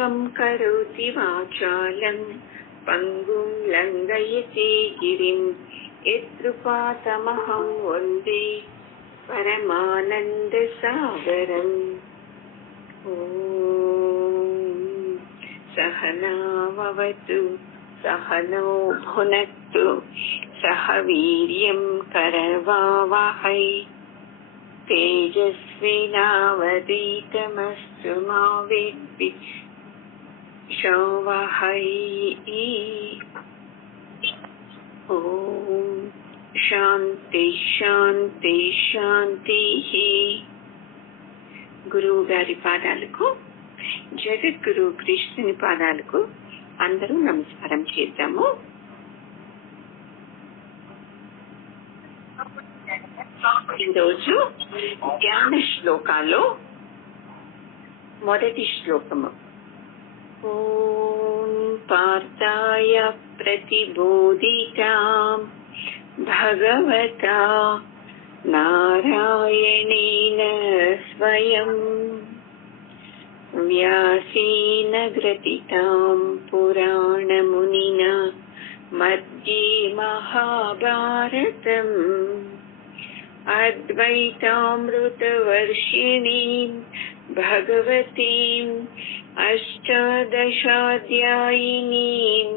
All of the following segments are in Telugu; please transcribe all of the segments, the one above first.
మూకం కరోతి వాచాలం పంగుం లంఘయతే గిరిం యత్కృపాతమహం వందే పరమానంద సాగరం. సహనావతు సహనో భునక్తు సహ వీర్యం కరవావహై తేజస్వినావధీతమస్తు మా విద్విషావహై. ఓం శాంతి శాంతి శాంతి. గురువు గారి పాదాలకు, జగద్గురు కృష్ణుని పాదాలకు అందరూ నమస్కారం చేద్దాము. ఈరోజు ధ్యాన శ్లోకాలు మొదటి శ్లోకము. ఓం పార్థాయ ప్రతిబోధితాం భగవతా నారాయణేన స్వయం వ్యాసేన గ్రథితాం పురాణమునినా మధ్యే మహాభారతం అద్వైతామృతవర్షిణీం భగవతీం అష్టాదశాధ్యాయినీం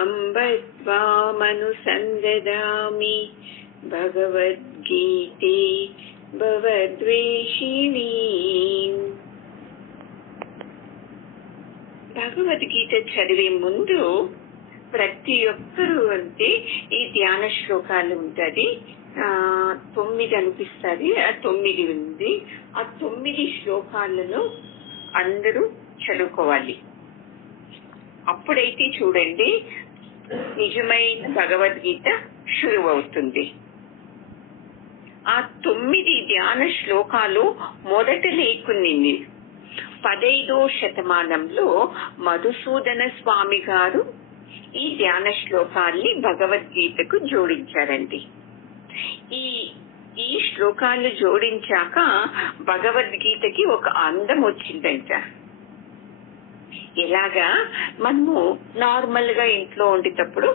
అంబ త్వామనుసందదామి భగవద్గీతే భవద్వేషిణీం. భగవద్గీత చదివే ముందు ప్రతి ఒక్కరూ అంటే ఈ ధ్యాన శ్లోకాలు ఉంటుంది. 9 అనిపిస్తుంది, ఆ 9 ఉంది. ఆ 9 శ్లోకాలను అందరూ చదువుకోవాలి. అప్పుడైతే చూడండి నిజమైన భగవద్గీత శురువవుతుంది. ఆ 9 ధ్యాన శ్లోకాలు మొదట లేకునింది 15వ శతమానంలో మధుసూదన స్వామి గారు ఈ ధ్యాన శ్లోకాల్ని భగవద్గీతకు జోడించారండి. ఈ శ్లోకాలు జోడించాక భగవద్గీతకి ఒక అందం వచ్చిందంట. ఎలాగా మనము నార్మల్ గా ఇంట్లో ఉండేటప్పుడు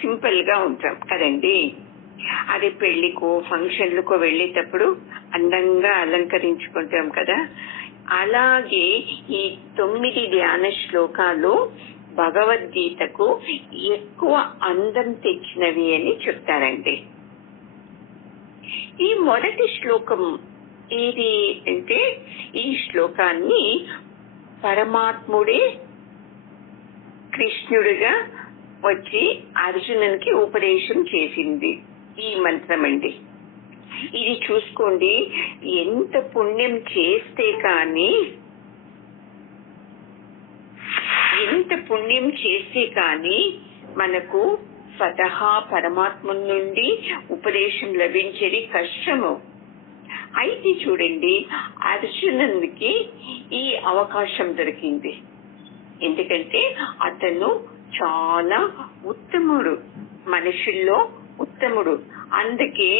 సింపుల్ గా ఉంటాం కదండి. అదే పెళ్లికో ఫంక్షన్లకో వెళ్ళేటప్పుడు అందంగా అలంకరించుకుంటాం కదా. అలాగే ఈ 9 ధ్యాన శ్లోకాలు భగవద్గీతకు ఎక్కువ అందం తెచ్చినవి అని చెప్తారండి. ఈ మొదటి శ్లోకం ఏది అంటే, ఈ శ్లోకాన్ని పరమాత్ముడే కృష్ణుడిగా వచ్చి అర్జునునికి ఉపదేశం చేసింది ఈ మంత్రం అండి. ఇది చూసుకోండి, ఎంత పుణ్యం చేస్తే కానీ మనకు స్వతహా పరమాత్మ నుండి ఉపదేశం లభించేది కష్టము. అయితే చూడండి, అర్జునునికి ఈ అవకాశం దొరికింది. ఎందుకంటే అతను చాలా ఉత్తముడు, మనుషుల్లో ఉత్తముడు. అందుకే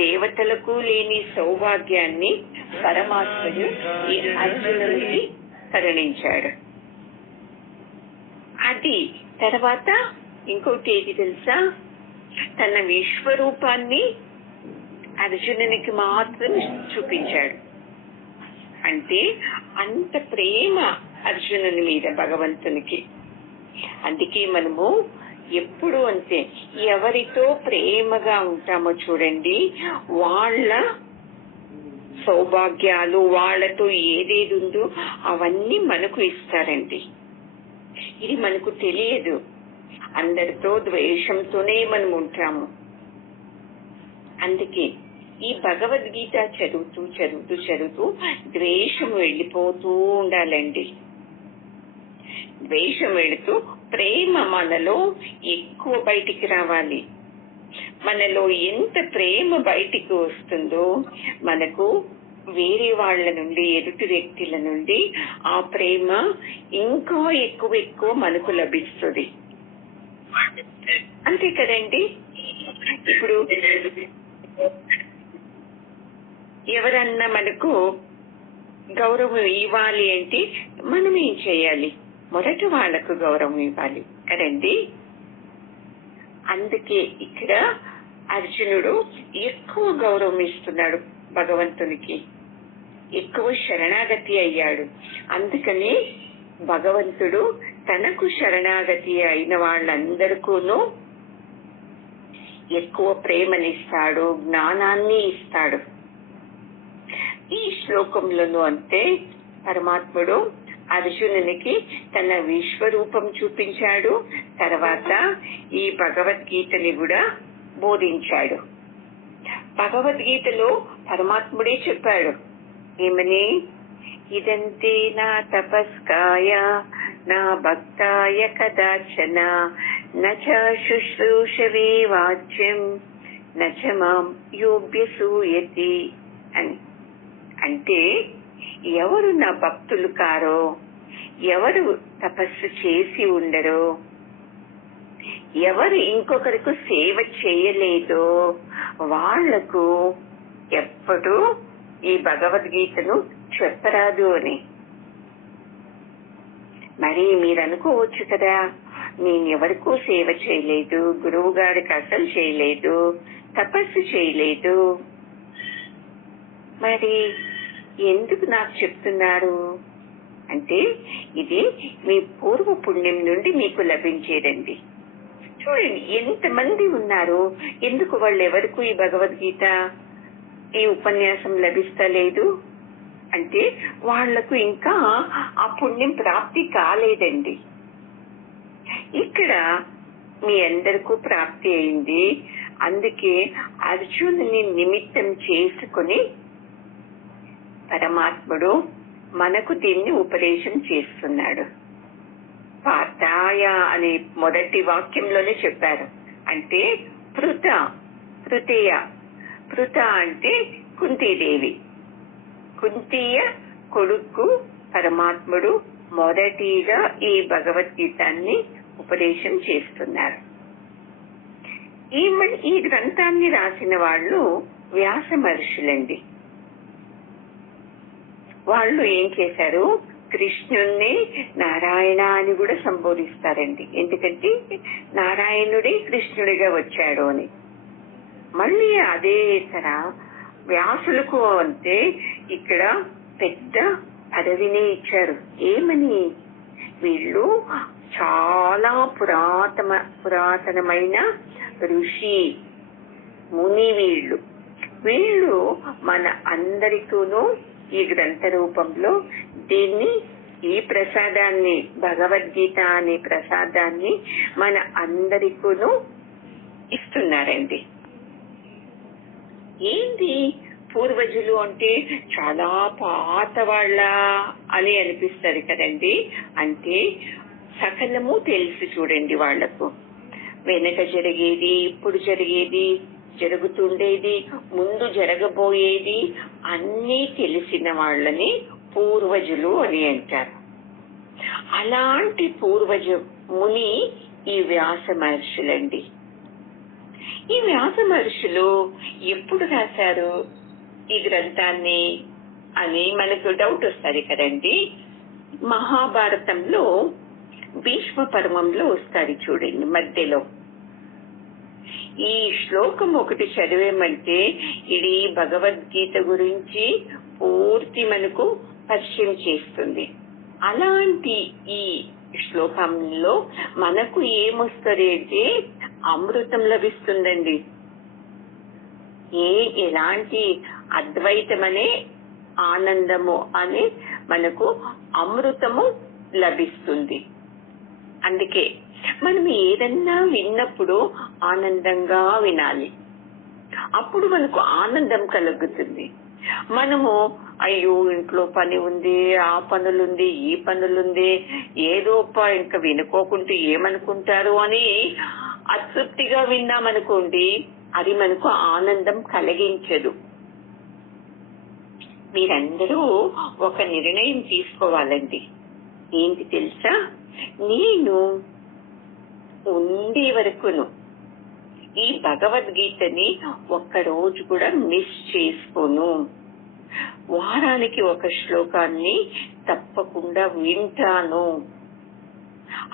దేవతలకు లేని సౌభాగ్యాన్ని పరమాత్ముడు ఈ అర్జునుడికి కరుణించాడు. అది తర్వాత ఇంకోటి ఏది తెలుసా, తన విశ్వరూపాన్ని అర్జునునికి మాత్రం చూపించాడు. అంటే అంత ప్రేమ అర్జునుని మీద భగవంతునికి. అందుకే మనము ఎప్పుడు అంతే, ఎవరితో ప్రేమగా ఉంటామో చూడండి, వాళ్ళ సౌభాగ్యాలు, వాళ్ళతో ఏదేది ఉందో అవన్నీ మనకు ఇస్తారండి. ఇది మనకు తెలియదు. అందరితో ద్వేషంతోనే మనం ఉంటాము. అందుకే ఈ భగవద్గీత చదువుతూ చదువుతూ చదువుతూ ద్వేషం వెళ్ళిపోతూ ఉండాలండి. ద్వేషం వెళుతూ ప్రేమ మనలో ఎక్కువ బయటికి రావాలి. మనలో ఎంత ప్రేమ బయటికి వస్తుందో మనకు వేరే వాళ్ళ నుండి, ఎదుటి వ్యక్తుల నుండి ఆ ప్రేమ ఇంకా ఎక్కువ మనకు లభిస్తుంది. అంతే కదండి. ఇప్పుడు ఎవరన్నా మనకు గౌరవం ఇవ్వాలి అంటే మనం ఏం చేయాలి? మొదట వాళ్లకు గౌరవం ఇవ్వాలి కదండి. అందుకే ఇక్కడ అర్జునుడు ఎక్కువ గౌరవం ఇస్తున్నాడు భగవంతునికి, ఎక్కువ శరణాగతి అయ్యాడు. అందుకని భగవంతుడు తనకు శరణాగతి అయిన వాళ్ళందరికూను ఎక్కువ ప్రేమనిస్తాడు, జ్ఞానాన్ని ఇస్తాడు. ఈ శ్లోకంలోనూ అంతే పరమాత్ముడు అర్జునునికి తన విశ్వరూపం చూపించాడు. తర్వాత ఈ భగవద్గీతని కూడా బోధించాడు. భగవద్గీతలో పరమాత్ముడే చెప్పాడు ఏమని, ఇదంతే నా తపస్కాయ నా భక్తాయ కదాచన నచ శుశ్రూషవే వాచ్యం నచ మాం యోగ్యసూయతి అని. అంటే ఎవరు నా భక్తులు కారో, ఎవరు తపస్సు చేసి ఉండరో, ఎవరు ఇంకొకరికి సేవ చేయలేదో వాళ్లకు ఎప్పుడూ ఈ భగవద్గీతను చెప్పరాదు అని. మరి మీరు అనుకోవచ్చు కదా, నేను ఎవరికూ సేవ చేయలేదు, గురువు గారికి అసలు చేయలేదు, తపస్సు చేయలేదు, మరి ఎందుకు నాకు చెప్తున్నారు అంటే ఇది మీ పూర్వ పుణ్యం నుండి మీకు లభించేదండి. చూడండి ఎంతమంది ఉన్నారు, ఎందుకు వాళ్ళు ఎవరికూ ఈ భగవద్గీత ఈ ఉపన్యాసం లభిస్తలేదు అంటే వాళ్లకు ఇంకా ఆ పుణ్యం ప్రాప్తి కాలేదండి. ఇక్కడ మీ అందరికీ ప్రాప్తి అయింది. అందుకే అర్జునుని నిమిత్తం చేసుకుని పరమాత్ముడు మనకు దీన్ని ఉపదేశం చేస్తున్నాడు. పార్థాయ అనే మొదటి వాక్యంలోనే చెప్పారు. అంటే పృథ అంటే కుంతీదేవి, కుంతీయ కొడుకు పరమాత్ముడు మొదటిగా ఈ భగవద్గీతాన్ని ఉపదేశం చేస్తున్నారు. ఈ గ్రంథాన్ని రాసిన వాళ్ళు వ్యాస మహర్షులండి. వాళ్ళు ఏం చేశారు, కృష్ణుణ్ణి నారాయణ అని కూడా సంబోధిస్తారండి. ఎందుకంటే నారాయణుడే కృష్ణుడిగా వచ్చాడు అని. మళ్ళీ అదే తర వ్యాసులకు అంటే ఇక్కడ పెద్ద పదవిని ఇచ్చారు. ఏమని, వీళ్ళు చాలా పురాతనమైన ఋషి ముని. వీళ్ళు మన అందరికీను ఈ గ్రంథ రూపంలో దీన్ని ఈ ప్రసాదాన్ని భగవద్గీత అనే ప్రసాదాన్ని మన అందరికీను ఇస్తున్నారండి. ఏంటి పూర్వజులు అంటే చాలా పాత వాళ్ళ అని అనిపిస్తారు కదండి. అంటే సకలము తెలుసు చూడండి వాళ్లకు. వెనక జరిగేది, ఇప్పుడు జరిగేది, జరుగుతుండేది, ముందు జరగబోయేది అన్నీ తెలిసిన వాళ్ళని పూర్వజులు అని అంటారు. అలాంటి పూర్వజ ముని ఈ వ్యాస మహర్షులండి. ఈ వ్యాస మహర్షులు ఎప్పుడు రాశారు ఈ గ్రంథాన్ని అని మనకు డౌట్ వస్తుంది కదండి. మహాభారతంలో భీష్మ పర్వంలో వస్తుంది చూడండి మధ్యలో. ఈ శ్లోకం ఒకటి చదివేమంటే ఇది భగవద్గీత గురించి పూర్తి మనకు పరిచయం చేస్తుంది. అలాంటి ఈ శ్లోకంలో మనకు ఏమొస్తుంది అంటే అమృతం లభిస్తుందండి. ఎలాంటి అద్వైతమనే ఆనందము అనే మనకు అమృతము లభిస్తుంది. అందుకే మనం ఏదన్నా విన్నప్పుడు ఆనందంగా వినాలి, అప్పుడు మనకు ఆనందం కలుగుతుంది. మనము అయ్యో ఇంట్లో పని ఉంది, ఆ పనులుంది, ఈ పనులుంది, ఏదో ఇంకా వినుకోకుంటే ఏమనుకుంటారు అని అతృప్తిగా విన్నామనుకోండి, అది మనకు ఆనందం కలిగించదు. మీరందరూ ఒక నిర్ణయం తీసుకోవాలండి. ఏంటి తెలుసా, నేను ఉండే వరకును ఈ భగవద్గీతని ఒక్కరోజు కూడా మిస్ చేసుకోను. వారానికి ఒక శ్లోకాన్ని తప్పకుండా వింటాను.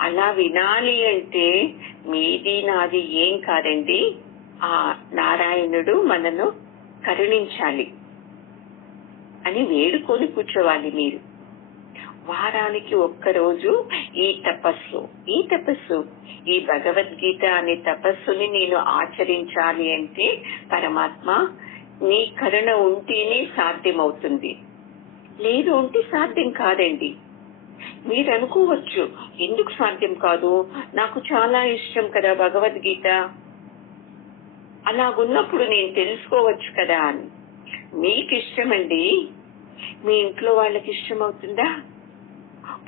అలా వినాలి అంటే మీది నాది ఏం కాదండి, ఆ నారాయణుడు మనను కరుణించాలి అని వేడుకొని కూర్చోవాలి. మీరు వారానికి ఒక్కరోజు ఈ తపస్సు ఈ భగవద్గీత అనే తపస్సుని నేను ఆచరించాలి అంటే పరమాత్మ నీ కరుణ ఉంటేనే సాధ్యమవుతుంది, లేదు అంటే సాధ్యం కాదండి. మీరు అనుకోవచ్చు, ఎందుకు సాధ్యం కాదు, నాకు చాలా ఇష్టం కదా భగవద్గీత, అలాగున్నప్పుడు నేను తెలుసుకోవచ్చు కదా అని. మీకు ఇష్టమండి, మీ ఇంట్లో వాళ్ళకి ఇష్టం అవుతుందా?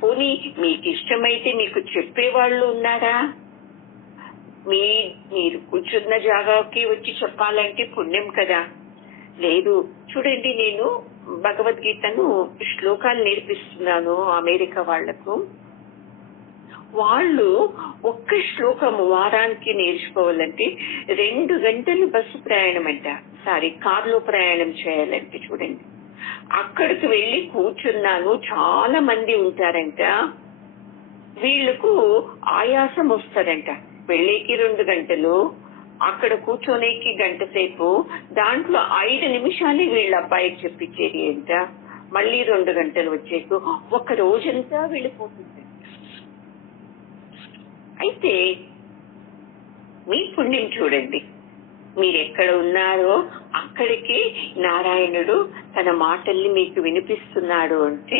పోనీ మీకు ఇష్టమైతే మీకు చెప్పేవాళ్ళు ఉన్నారా? మీరు కూర్చున్న జాగాకి వచ్చి చెప్పాలంటే పుణ్యం కదా. లేదు, చూడండి, నేను భగవద్గీతను శ్లోకాలు నేర్పిస్తున్నాను అమెరికా వాళ్లకు. వాళ్ళు ఒక్క శ్లోకము వారానికి నేర్చుకోవాలంటే 2 గంటలు బస్సు ప్రయాణం అంట, కారులో ప్రయాణం చేయాలంటే చూడండి. అక్కడికి వెళ్లి కూర్చున్నాను, చాలా మంది ఉంటారంట, వీళ్లకు ఆయాసం వస్తారంట. వెళ్ళేకి 2 గంటలు, అక్కడ కూర్చోనేకి గంట సేపు, దాంట్లో 5 నిమిషాలే వీళ్ళ అబ్బాయికి చెప్పించేది అంట. మళ్ళీ 2 గంటలు వచ్చేకు ఒక రోజంతా వెళ్ళిపోతుంది. అయితే మీ పుణ్యం చూడండి, మీరెక్కడ ఉన్నారో అక్కడికి నారాయణుడు తన మాటల్ని మీకు వినిపిస్తున్నాడు అంటే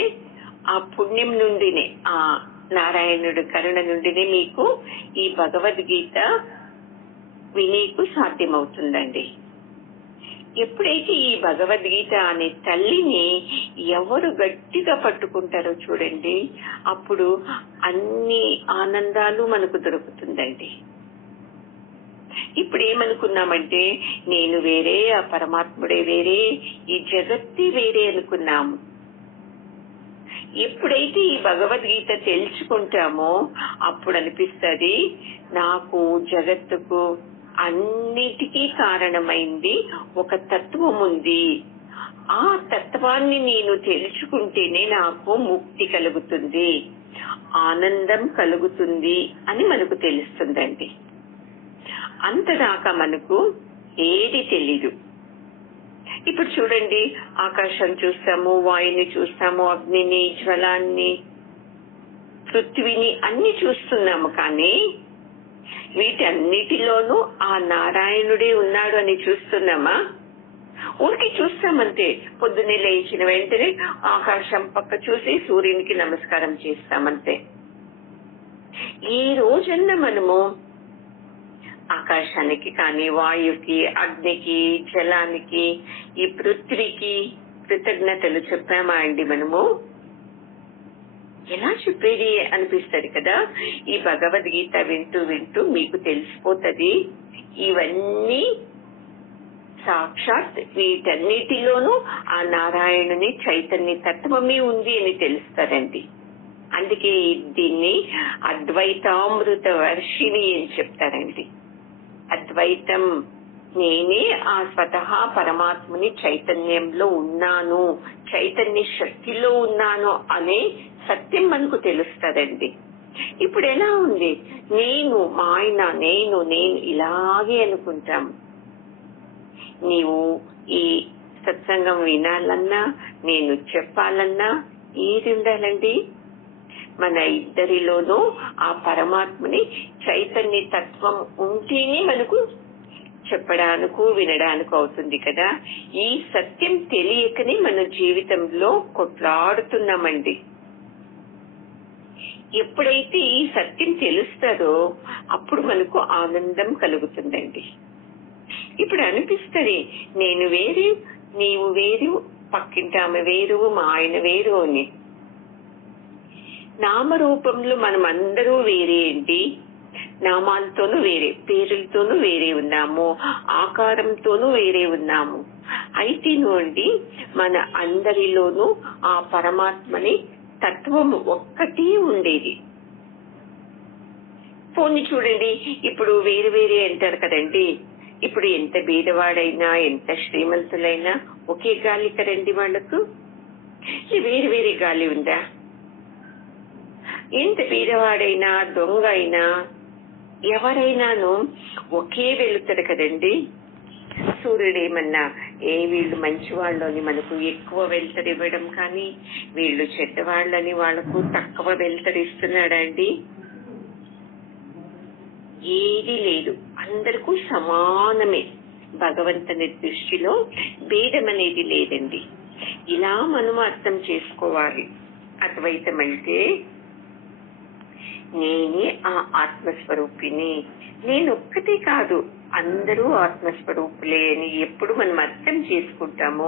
ఆ పుణ్యం నుండినే, ఆ నారాయణుడు కరుణ నుండినే మీకు ఈ భగవద్గీత వినేకు సాధ్యమవుతుందండి. ఎప్పుడైతే ఈ భగవద్గీత అనే తల్లిని ఎవరు గట్టిగా పట్టుకుంటారో చూడండి, అప్పుడు అన్ని ఆనందాలు మనకు దొరుకుతుందండి. ఇప్పుడు ఏమనుకున్నామంటే నేను వేరే, ఆ పరమాత్ముడే వేరే, ఈ జగత్తే వేరే అనుకున్నాము. ఎప్పుడైతే ఈ భగవద్గీత తెలుసుకుంటామో అప్పుడు అనిపిస్తుంది, నాకు జగత్తుకు అన్నిటికీ కారణమైంది ఒక తత్వం ఉంది, ఆ తత్వాన్ని నేను తెలుసుకుంటేనే నాకు ముక్తి కలుగుతుంది, ఆనందం కలుగుతుంది అని మనకు తెలుస్తుందండి. అంతదాకా మనకు ఏది తెలీదు. ఇప్పుడు చూడండి, ఆకాశం చూస్తాము, వాయుని చూస్తాము, అగ్నిని, జ్వలాన్ని, పృథ్వీని అన్ని చూస్తున్నాము. కానీ వీటన్నిటిలోనూ ఆ నారాయణుడే ఉన్నాడు అని చూస్తున్నామా? ఊరికి చూస్తామంతే. పొద్దున్నే లేచిన వెంటనే ఆకాశం పక్క చూసి సూర్యునికి నమస్కారం చేస్తామంతే. ఈ రోజన్నా మనము ఆకాశానికి కానీ, వాయుకి, అగ్నికి, జలానికి, ఈ పృథ్వీకి కృతజ్ఞతలు చెప్పామా అండి? మనము ఎలా చెప్పేది అనిపిస్తుంది కదా. ఈ భగవద్గీత వింటూ వింటూ మీకు తెలిసిపోతుంది, ఇవన్నీ సాక్షాత్ వీటన్నిటిలోనూ ఆ నారాయణుని చైతన్య తత్వమే ఉంది అని తెలుస్తారండి. అందుకే దీన్ని అద్వైతామృత వర్షిణి అని చెప్తారండి. అద్వైతం, నేనే ఆ స్వతహా పరమాత్మని చైతన్యంలో ఉన్నాను, చైతన్య శక్తిలో ఉన్నాను అనే సత్యం మనకు తెలుస్తుందండి. ఇప్పుడు ఎలా ఉంది, నేను మా ఆయన, నేను ఇలాగే అనుకుంటాం. నీవు ఈ సత్సంగం వినాలన్నా, నేను చెప్పాలన్నా ఏది ఉండాలండి? మన ఇద్దరిలోనూ ఆ పరమాత్మని చైతన్య తత్వం ఉంటేనే మనకు చెప్పడానికి, వినడానికి అవుతుంది కదా. ఈ సత్యం తెలియకనే మన జీవితంలో కొట్లాడుతున్నామండి. ఎప్పుడైతే ఈ సత్యం తెలుస్తుందో అప్పుడు మనకు ఆనందం కలుగుతుందండి. ఇప్పుడు అనిపిస్తుంది, నేను వేరు, నీవు వేరు, పక్కింటి ఆమె వేరు, మా ఆయన వేరు అని. నామరూపంలో మనం అందరూ వేరే అండి. నామాలతోనూ వేరే, పేరులతోనూ వేరే ఉన్నాము, ఆకారంతోనూ వేరే ఉన్నాము. అయితే అండి మన అందరిలోనూ ఆ పరమాత్మని తత్వము ఒక్కటి ఉండేది. పోనీ చూడండి, ఇప్పుడు వేరు వేరే అంటారు కదండి. ఇప్పుడు ఎంత బీదవాడైనా ఎంత శ్రీమంతులైనా ఒకే గాలి కదండి వాళ్లకు. వేరు వేరే గాలి ఉందా? ఎంత బీదవాడైనా దొంగ అయినా ఎవరైనాను ఒకే వెలుతురు కదండి. సూర్యుడు ఏమన్నా వీళ్ళు మంచి వాళ్ళని మనకు ఎక్కువ వెలుతురు ఇవ్వడం కానీ, వీళ్ళు చెడ్డవాళ్ళని వాళ్లకు తక్కువ వెలుతురు ఇస్తున్నాడా అండి? ఏది లేదు, అందరికీ సమానమే. భగవంతుని దృష్టిలో భేదం అనేది లేదండి. ఇలా మనం అర్థం చేసుకోవాలి. అద్వైతం అంటే నేనే ఆ ఆత్మస్వరూపిని, నేనొక్కటే కాదు అందరూ ఆత్మస్వరూపులే అని ఎప్పుడు మనం అర్థం చేసుకుంటామో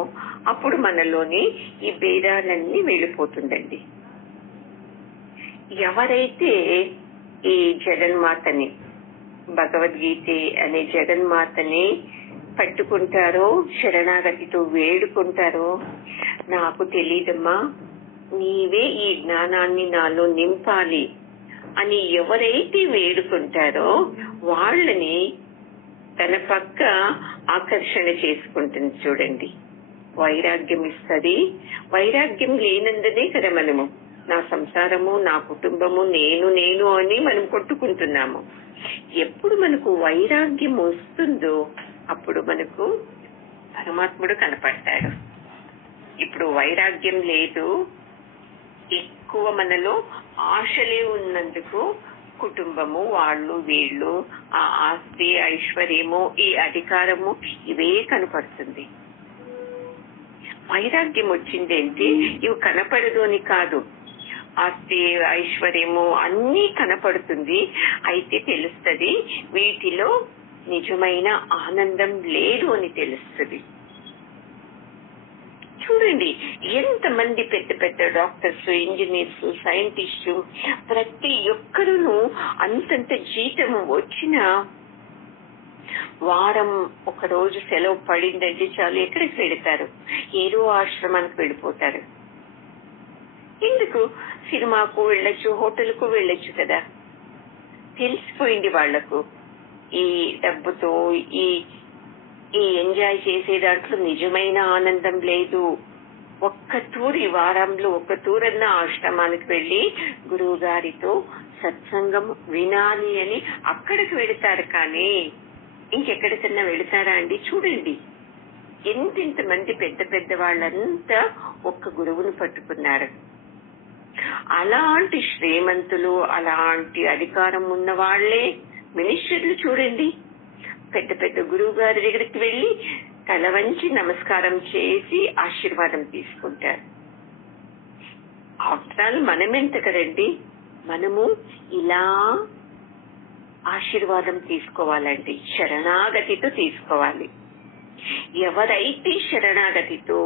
అప్పుడు మనలోని ఈ భేదాలన్నీ వెళ్ళిపోతుందండి. ఎవరైతే ఈ జగన్మాతని, భగవద్గీత అనే జగన్మాతని పట్టుకుంటారో, శరణాగతితో వేడుకుంటారో, నాకు తెలీదమ్మా, నీవే ఈ జ్ఞానాన్ని నాలో నింపాలి అని ఎవరైతే వేడుకుంటారో వాళ్ళని తన పక్క ఆకర్షణ చేసుకుంటుంది. చూడండి, వైరాగ్యం ఇస్తుంది. వైరాగ్యం లేనందునే కదా మనము నా సంసారము, నా కుటుంబము, నేను నేను అని మనం కొట్టుకుంటున్నాము. ఎప్పుడు మనకు వైరాగ్యం వస్తుందో అప్పుడు మనకు పరమాత్ముడు కనపడతాడు. ఇప్పుడు వైరాగ్యం లేదు, ఎక్కువ మనలో ఆశలే ఉన్నందుకు కుటుంబము, వాళ్ళు వీళ్ళు, ఆ ఆస్తి, ఐశ్వర్యము, ఈ అధికారము ఇవే కనపడుతుంది. వైరాగ్యం వచ్చిందేంటి? ఇవి కనపడదు అని కాదు, ఆస్తి, ఐశ్వర్యము అన్నీ కనపడుతుంది. అయితే తెలుస్తుంది వీటిలో నిజమైన ఆనందం లేదు అని తెలుస్తుంది. చూడండి, ఎంతమంది పెద్ద పెద్ద డాక్టర్స్, ఇంజనీర్స్, సైంటిస్టు, ప్రతి ఒక్కరూ అంతంత జీతం వచ్చిన వారం ఒక రోజు సెలవు పడిందంటే చాలు ఎక్కడికి వెళతారు? ఏదో ఆశ్రమానికి వెళ్ళిపోతారు. ఎందుకు? సినిమాకు వెళ్ళొచ్చు, హోటల్కు వెళ్ళొచ్చు కదా. తెలిసిపోయింది వాళ్లకు ఈ డబ్బుతో ఈ ఎంజాయ్ చేసే దాంట్లో నిజమైన ఆనందం లేదు. ఒక్క తూరి వారంలో ఒక్క తూరన్నా ఆశ్రమానికి వెళ్లి గురువు గారితో సత్సంగం వినాలి అని అక్కడికి వెళతారు. కానీ ఇంకెక్కడికన్నా వెళతారా అండి? చూడండి, ఎంతెంత మంది పెద్ద పెద్ద వాళ్ళంతా ఒక్క గురువును పట్టుకున్నారు. అలాంటి శ్రీమంతులు, అలాంటి అధికారం ఉన్న వాళ్లే మినిస్టర్లు. చూడండి, పెద్ద పెద్ద గురువు గారి దగ్గరికి వెళ్లి తల వంచి నమస్కారం చేసి ఆశీర్వాదం తీసుకుంటారు. ఆఫ్టర్ మనమెంత కదండి, మనము ఇలా ఆశీర్వాదం తీసుకోవాలండి, శరణాగతితో తీసుకోవాలి. ఎవరైతే శరణాగతితో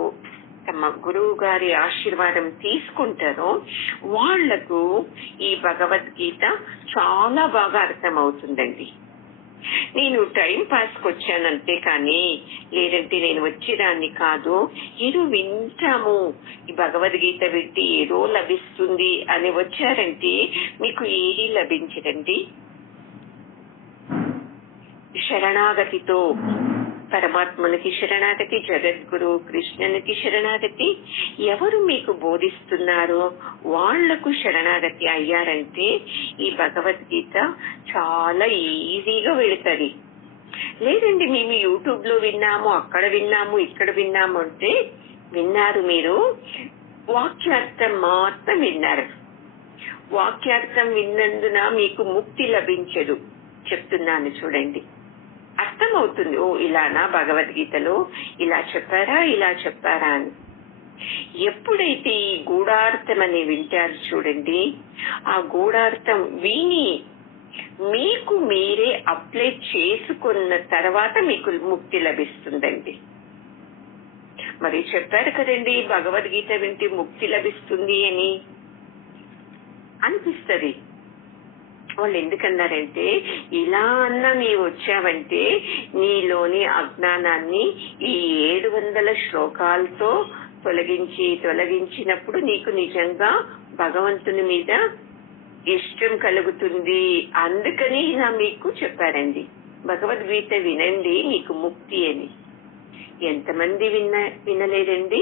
తమ గురువు గారి ఆశీర్వాదం తీసుకుంటారో వాళ్లకు ఈ భగవద్గీత చాలా బాగా అర్థమవుతుందండి. నేను టైం పాస్ కి వచ్చానంతే కానీ, లేదంటే నేను వచ్చేదాన్ని కాదు. ఏదో వింటాము, ఈ భగవద్గీత వింటే ఏదో లభిస్తుంది అని వచ్చారంటే మీకు ఏది లభించదండి. శరణాగతితో పరమాత్మనికి శరణాగతి, జగద్గురు కృష్ణునికి శరణాగతి, ఎవరు మీకు బోధిస్తున్నారో వాళ్లకు శరణాగతి అయ్యారంటే ఈ భగవద్గీత చాలా ఈజీగా వెళుతుంది. లేదండి మేము యూట్యూబ్ లో విన్నాము, అక్కడ విన్నాము, ఇక్కడ విన్నాము అంటే విన్నారు, మీరు వాక్యార్థం మాత్రం విన్నారు. వాక్యార్థం విన్నందున మీకు ముక్తి లభించదు. చెప్తున్నాను చూడండి, అర్థమవుతుంది. ఓ ఇలానా భగవద్గీతలో ఇలా చెప్పారా, ఇలా చెప్పారా అని. ఎప్పుడైతే ఈ గూఢార్థం అని వింటారు చూడండి, ఆ గూఢార్థం విని మీకు మీరే అప్లై చేసుకున్న తర్వాత మీకు ముక్తి లభిస్తుందండి. మరి చెప్పారు కదండి భగవద్గీత వింటే ముక్తి లభిస్తుంది అని అనిపిస్తుంది. వాళ్ళు ఎందుకన్నారంటే, ఇలా అన్నా నీవు వచ్చావంటే నీలోని అజ్ఞానాన్ని ఈ 700 శ్లోకాలతో తొలగించినప్పుడు నీకు నిజంగా భగవంతుని మీద ఇష్టం కలుగుతుంది. అందుకని ఇలా మీకు చెప్పారండి. భగవద్గీత వినండి మీకు ముక్తి అని. ఎంతమంది వినలేదండి?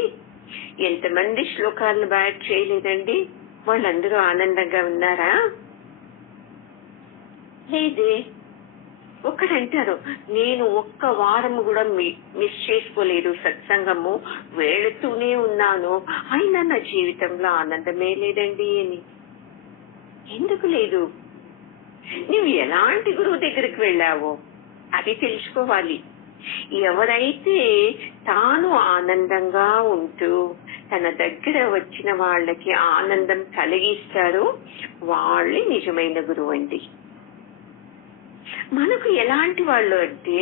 ఎంతమంది శ్లోకాలను బ్యాట్ చేయలేదండి? వాళ్ళందరూ ఆనందంగా ఉన్నారా? లేదే. ఒకరంటారు, నేను ఒక్క వారం కూడా మిస్ చేసుకోలేదు, సత్సంగము వెళుతూనే ఉన్నాను, అయినా నా జీవితంలో ఆనందమే లేదండి అని. ఎందుకు లేదు? నువ్వు ఎలాంటి గురువు దగ్గరికి వెళ్ళావో అది తెలుసుకోవాలి. ఎవరైతే తాను ఆనందంగా ఉంటూ తన దగ్గర వచ్చిన వాళ్ళకి ఆనందం కలిగిస్తారో వాళ్ళే నిజమైన గురువు అండి. మనకు ఎలాంటి వాళ్ళు అంటే,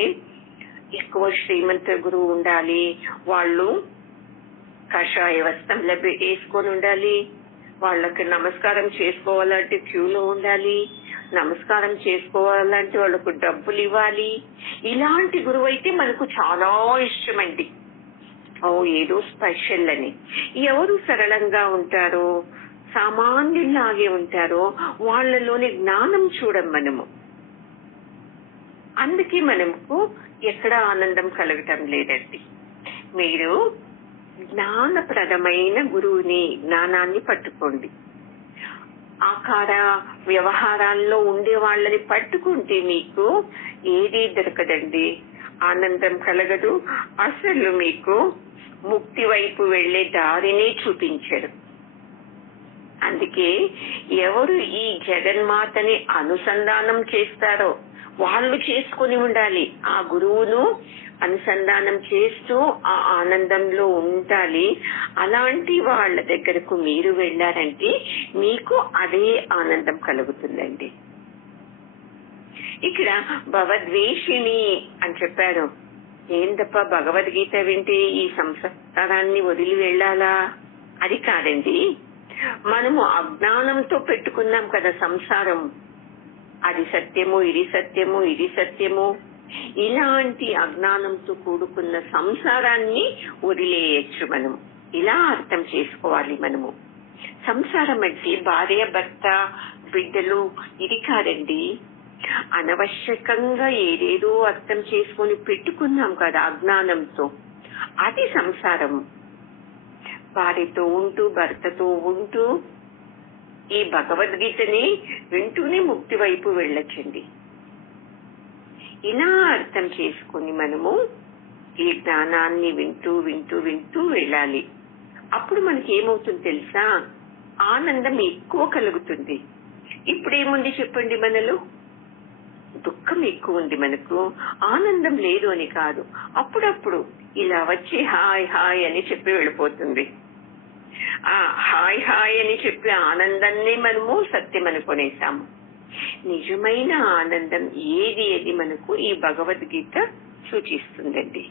ఎక్కువ శ్రీమంత గురువు ఉండాలి, వాళ్ళు కషాయ వస్త్రంలో వేసుకొని ఉండాలి, వాళ్ళకి నమస్కారం చేసుకోవాలంటే క్యూలో ఉండాలి, నమస్కారం చేసుకోవాలంటే వాళ్ళకు డబ్బులు ఇవ్వాలి. ఇలాంటి గురువు అయితే మనకు చాలా ఇష్టమండి. ఏదో స్పెషల్ అని. ఎవరు సరళంగా ఉంటారో, సామాన్యులాగే ఉంటారో వాళ్ళలోని జ్ఞానం చూడం మనము. అందుకే మనకు ఎక్కడ ఆనందం కలగటం లేదండి. మీరు జ్ఞానప్రదమైన గురువుని, జ్ఞానాన్ని పట్టుకోండి. ఆకార వ్యవహారాల్లో ఉండే వాళ్ళని పట్టుకుంటే మీకు ఏదీ దొరకదండి, ఆనందం కలగదు, అసలు మీకు ముక్తి వైపు వెళ్లే దారిని చూపించరు. అందుకే ఎవరు ఈ జగన్మాతని అనుసంధానం చేస్తారో వాళ్ళు చేసుకుని ఉండాలి. ఆ గురువును అనుసంధానం చేస్తూ ఆ ఆనందంలో ఉండాలి. అలాంటి వాళ్ళ దగ్గరకు మీరు వెళ్ళారంటే మీకు అదే ఆనందం కలుగుతుందండి. ఇక్కడ భవద్వేషిణి అని చెప్పారు. ఏందప్ప భగవద్గీత వింటే ఈ సంసారాన్ని వదిలి వెళ్ళాలా? అది కాదండి. మనము అజ్ఞానంతో పెట్టుకున్నాం కదా సంసారం. అది సత్యము, ఇది సత్యము, ఇది సత్యము. ఇలాంటి అజ్ఞానంతో కూడుకున్న సంసారాన్ని వదిలేయచ్చు మనం. ఇలా అర్థం చేసుకోవాలి మనము. సంసారం అంటే భార్య, భర్త, బిడ్డలు ఇది కాదండి. అనవశ్యకంగా ఏదేదో అర్థం చేసుకొని పెట్టుకున్నాం కదా అజ్ఞానంతో, అది సంసారం. భార్యతో ఉంటూ, భర్తతో ఉంటూ ఈ భగవద్గీతని వింటూనే ముక్తి వైపు వెళ్ళొచ్చండి. ఇలా అర్థం చేసుకుని మనము ఈ జ్ఞానాన్ని వింటూ వింటూ వింటూ వెళ్ళాలి. అప్పుడు మనకి ఏమవుతుంది తెలుసా? ఆనందం ఎక్కువ కలుగుతుంది. ఇప్పుడేముంది చెప్పండి, మనలో దుఃఖం ఎక్కువ ఉంది, మనకు ఆనందం లేదు అని కాదు. అప్పుడప్పుడు ఇలా వచ్చి హాయ్ హాయ్ అని చెప్పి వెళ్ళిపోతుంది. ఆ హాయ్ హాయ్ అని చెప్పి ఆనందాన్ని మనము సత్యం అనుకునేసాము. నిజమైన ఆనందం ఏది అది మనకు ఈ భగవద్గీత సూచిస్తుందండి.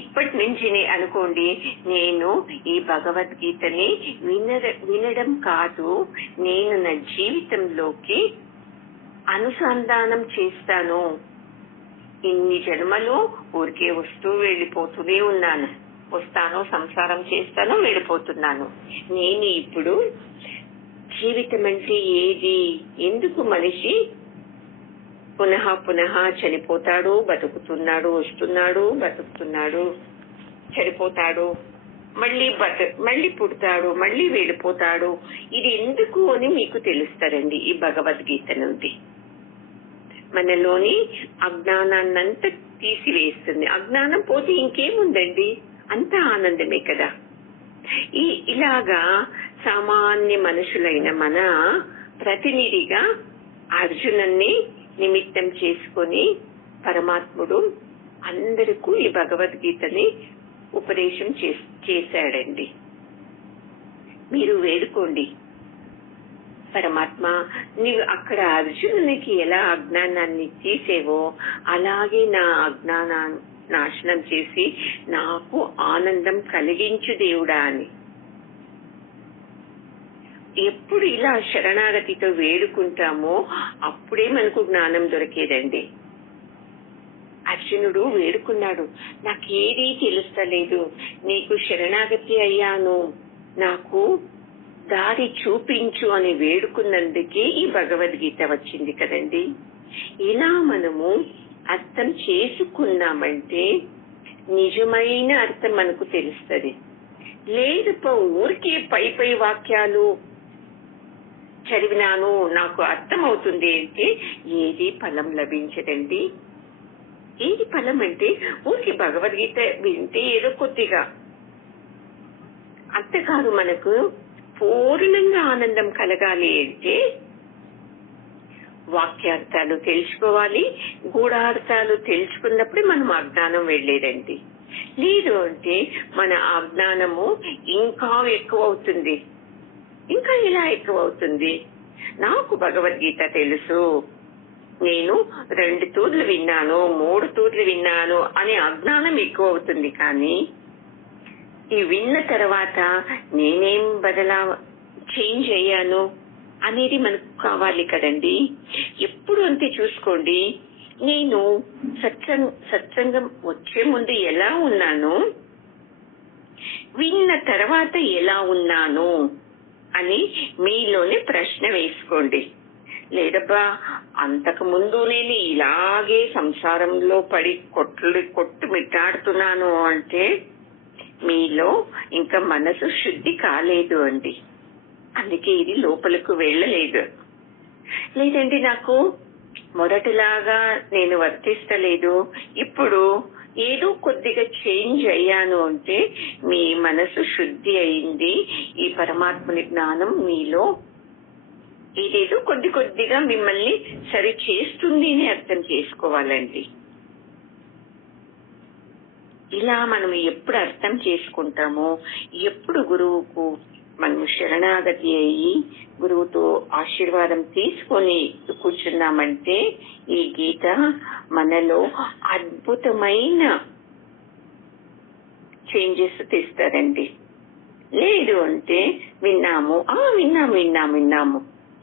ఇప్పటి నుంచి అనుకోండి, నేను ఈ భగవద్గీతని వినడం కాదు, నేను నా జీవితంలోకి అనుసంధానం చేస్తాను. ఇన్ని జన్మలు ఊరికే వస్తూ వెళ్ళిపోతూనే ఉన్నాను, వస్తాను, సంసారం చేస్తాను, వెళ్ళిపోతున్నాను. నేను ఇప్పుడు జీవితం అంటే ఏది, ఎందుకు మనిషి పునః పునః చనిపోతాడు, బతుకుతున్నాడు, వస్తున్నాడు, బతుకుతున్నాడు, చనిపోతాడు, మళ్ళీ పుడతాడు, మళ్ళీ వెళ్ళిపోతాడు, ఇది ఎందుకు అని మీకు తెలుస్తారండి ఈ భగవద్గీత నుండి. మనలోని అజ్ఞానాన్నంతా తీసివేస్తుంది. అజ్ఞానం పోతే ఇంకేముందండి, అంతా ఆనందమే కదా. ఇలాగా సామాన్య మనుషులైన మన ప్రతినిధిగా అర్జునుణ్ణి నిమిత్తం చేసుకొని పరమాత్ముడు అందరికీ ఈ భగవద్గీతని ఉపదేశం చేశాడండి. మీరు వేడుకోండి, పరమాత్మ నీవు అక్కడ అర్జునునికి ఎలా అజ్ఞానాన్ని తీసేవో అలాగే నా అజ్ఞానాన్ని నాశనం చేసి నాకు ఆనందం కలిగించు దేవుడా అని. ఎప్పుడు ఇలా శరణాగతితో వేడుకుంటామో అప్పుడే మనకు జ్ఞానం దొరికేదండి. అర్జునుడు వేడుకున్నాడు, నాకేదీ తెలుస్తలేదు, నీకు శరణాగతి అయ్యాను, నాకు దారి చూపించు అని వేడుకున్నందుకే ఈ భగవద్గీత వచ్చింది కదండి. ఇలా మనము అర్థం చేసుకున్నామంటే నిజమైన అర్థం మనకు తెలుస్తుంది. లేదు ఊరికే పై వాక్యాలు చదివినాను నాకు అర్థం అవుతుంది అంటే ఏది ఫలం లభించదండి. ఏది ఫలం అంటే ఊరికి భగవద్గీత వింటే ఏదో కొద్దిగా అంతేకాదు. మనకు పూర్ణంగా ఆనందం కలగాలి అంటే వాక్యార్థాలు తెలుసుకోవాలి. గూఢార్థాలు తెలుసుకున్నప్పుడే మనం అజ్ఞానం వెళ్లేదండి. లేదు అంటే మన అజ్ఞానము ఇంకా ఎక్కువ అవుతుంది. ఇంకా ఇలా ఎక్కువ అవుతుంది. నాకు భగవద్గీత తెలుసు, నేను 2 తూర్లు విన్నాను, 3 తూర్లు విన్నాను అనే అజ్ఞానం ఎక్కువ అవుతుంది. కానీ ఈ విన్న తర్వాత నేనేం చేంజ్ అయ్యాను అనేది మనకు కావాలి కదండి. ఎప్పుడు అంతే చూసుకోండి. నేను సత్సంగం వచ్చే ముందు ఎలా ఉన్నాను, విన్న తర్వాత ఎలా ఉన్నాను అని మీలోనే ప్రశ్న వేసుకోండి. లేదబ్బా అంతకు ముందు నేను ఇలాగే సంసారంలో పడి కొట్టు మిట్టాడుతున్నాను అంటే మీలో ఇంకా మనసు శుద్ధి కాలేదు అండి. అందుకే ఇది లోపలకు వెళ్ళలేదు. లేదండి నాకు మొదటిలాగా నేను వర్తిస్తలేదు, ఇప్పుడు ఏదో కొద్దిగా చేంజ్ అయ్యాను అంటే మీ మనసు శుద్ధి అయింది. ఈ పరమాత్మని జ్ఞానం మీలో ఇదేదో కొద్దిగా మిమ్మల్ని సరి చేస్తుంది అని అర్థం చేసుకోవాలండి. ఇలా మనం ఎప్పుడు అర్థం చేసుకుంటామో, ఎప్పుడు గురువుకు మనం శరణాగతి అయ్యి గురువుతో ఆశీర్వాదం తీసుకొని కూర్చున్నామంటే ఈ గీత మనలో అద్భుతమైన చేంజెస్ తెస్తారండి. లేదు అంటే విన్నాము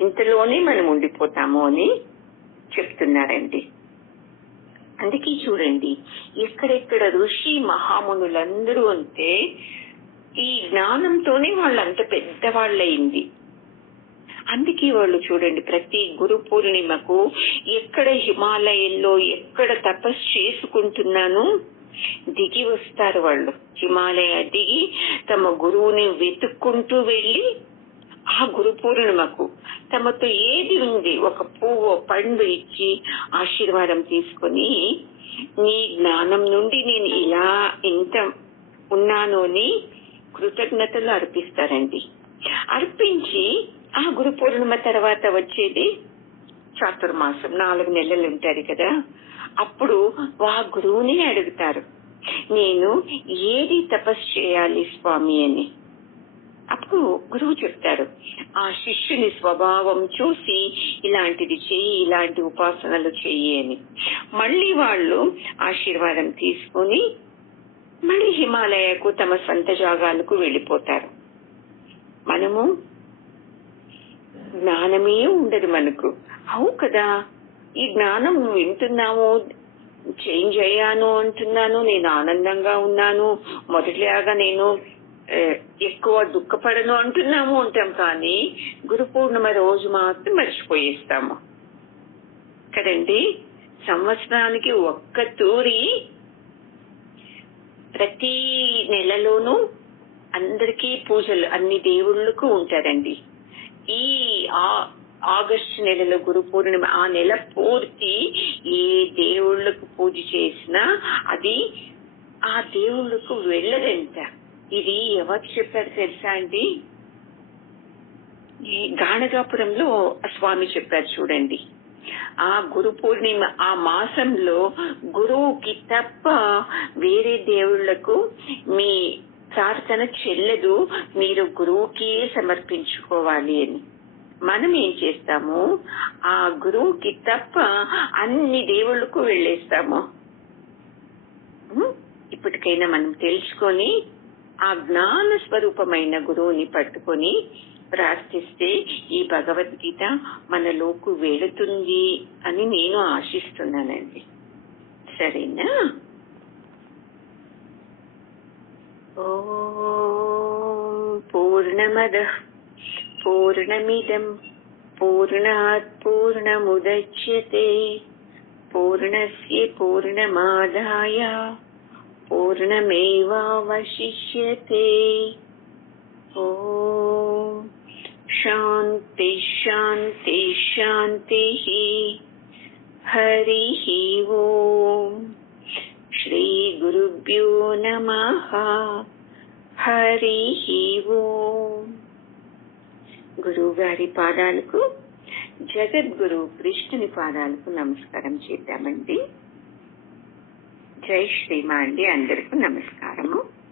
ఇంతలోనే మనం ఉండిపోతాము అని చెప్తున్నారండి. అందుకే చూడండి, ఎక్కడెక్కడ ఋషి మహామునులందరూ అంటే ఈ జ్ఞానంతోనే వాళ్ళంత పెద్దవాళ్ళయింది. అందుకే వాళ్ళు చూడండి ప్రతి గురు పూర్ణిమకు ఎక్కడ హిమాలయంలో ఎక్కడ తపస్సు చేసుకుంటున్నాను దిగి వస్తారు. వాళ్ళు హిమాలయ దిగి తమ గురువుని వెతుక్కుంటూ వెళ్లి ఆ గురు పూర్ణిమకు తమతో ఏది ఉంది ఒక పువ్వు పండు ఇచ్చి ఆశీర్వాదం తీసుకొని నీ జ్ఞానం నుండి నేను ఇలా ఇంత ఉన్నాను అని కృతజ్ఞతలు అర్పిస్తారండి. అర్పించి ఆ గురు పూర్ణిమ తర్వాత వచ్చేది చాతుర్మాసం, 4 నెలలు ఉంటారు కదా, అప్పుడు ఆ గురువుని అడుగుతారు, నేను ఏది తపస్సు చేయాలి స్వామి అని. అప్పుడు గురువు చెప్తారు, ఆ శిష్యుని స్వభావం చూసి ఇలాంటిది చెయ్యి, ఇలాంటి ఉపాసనలు చెయ్యి అని. మళ్ళీ వాళ్ళు ఆశీర్వాదం తీసుకుని మళ్ళీ హిమాలయకు తమ సొంత జాగాలకు వెళ్ళిపోతారు. మనము జ్ఞానమే ఉండదు మనకు. అవు కదా, ఈ జ్ఞానం వింటున్నాము, చేంజ్ అయ్యాను అంటున్నాను, నేను ఆనందంగా ఉన్నాను, మొదటిలాగా నేను ఎక్కువ దుఃఖపడను అంటాం. కానీ గురు పూర్ణిమ రోజు మాత్రం మర్చిపోయేస్తాము కదండి. సంవత్సరానికి ఒక్క తూరి ప్రతి నెలలోనూ అందరికీ పూజలు అన్ని దేవుళ్ళకు ఉంటారండి. ఈ ఆగస్టు నెలలో గురు పూర్ణిమ ఆ నెల పూర్తి ఏ దేవుళ్ళకు పూజ చేసినా అది ఆ దేవుళ్ళకు వెళ్ళదంట. ఇది ఎవరు చెప్పారు తెలుసా అండి? ఈ గాణగాపురంలో స్వామి చెప్పారు చూడండి. ఆ గురు పూర్ణిమ ఆ మాసంలో గురువుకి తప్ప వేరే దేవుళ్లకు మీ ప్రార్థన చెల్లదు, మీరు గురువుకి సమర్పించుకోవాలి అని. మనం ఏం చేస్తాము, ఆ గురువుకి తప్ప అన్ని దేవుళ్లకు వెళ్ళేస్తాము. ఇప్పటికైనా మనం తెలుసుకొని ఆ జ్ఞాన స్వరూపమైన గురువుని పట్టుకొని ప్రార్థిస్తే ఈ భగవద్గీత మనలోకి వెళుతుంది అని నేను ఆశిస్తున్నానండి. సరేనా? ఓం పూర్ణమదః పూర్ణమిదం పూర్ణాత్ పూర్ణముదచ్యతే పూర్ణస్య పూర్ణమాదాయ పూర్ణమేవావశిష్యతే. ఓం శాంతి శాంతి శాంతి. హరి ఓం. శ్రీ గురుభ్యో నమః. హరి ఓం. గురువు గారి పాదాలకు, జగద్గురు కృష్ణుని పాదాలకు నమస్కారం చేద్దామండి. జై శ్రీమా అండి. అందరికీ నమస్కారము.